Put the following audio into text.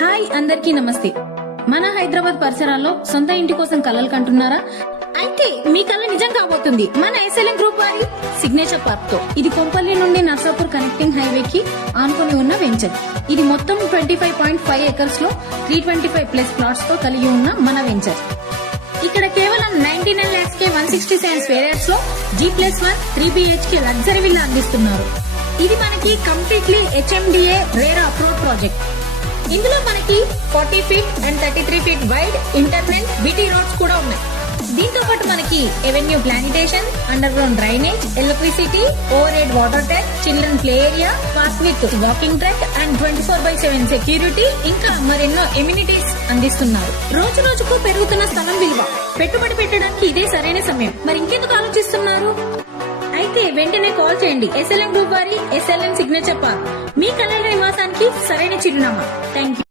Hi అందరికీ నమస్తే. మన హైదరాబాద్ పరిసరాల్లో సొంత ఇంటి కోసం కలలు కంటున్నారా? అయితే మీ కళ నిజం కాబోతుంది మన SLM గ్రూప్ వారి సిగ్నేచర్ పార్క్ తో. ఇది కొంపల్లి నుండి నర్సాపూర్ కనెక్టింగ్ హైవే కి ఆనుకుని ఉన్న వెంచర్. ఇది మొత్తం 25.5 ఎకర్స్ లో 325+ ప్లాట్స్ తో కలిగి ఉన్న మన వెంచర్. ఇక్కడ కేవలం 99 lakhs కే 167 స్క్వేర్ యార్డ్స్ లో G+1 3 BHK లగ్జరీ విల్లా అందిస్తున్నారు. ఇది మనకి completely HMDA RERA approved project. ఇందులో మనకి 40 feet and 33 feet wide internet BT roads కూడా ఉన్నాయి. దీంతో పాటు మనకి avenue plantation, under ground drainage, electricity, over head water tank, children play area, park with walking track and 24/7 security, ఇంకా మరెన్నో amenities అందిస్తున్నారు. రోజు రోజుకు పెరుగుతున్న స్థలం విలువ, పెట్టుబడి పెట్టడానికి ఇదే సరైన సమయం. మరి ఇంకెందుకు ఆలోచిస్తున్నారు? అయితే వెంటనే కాల్ చేయండి. SLM గ్రూప్ వారి SLM సిగ్నేచర్ పార్క్ మీ కళల నివాసానికి సరైన చిరునామా. Thank you.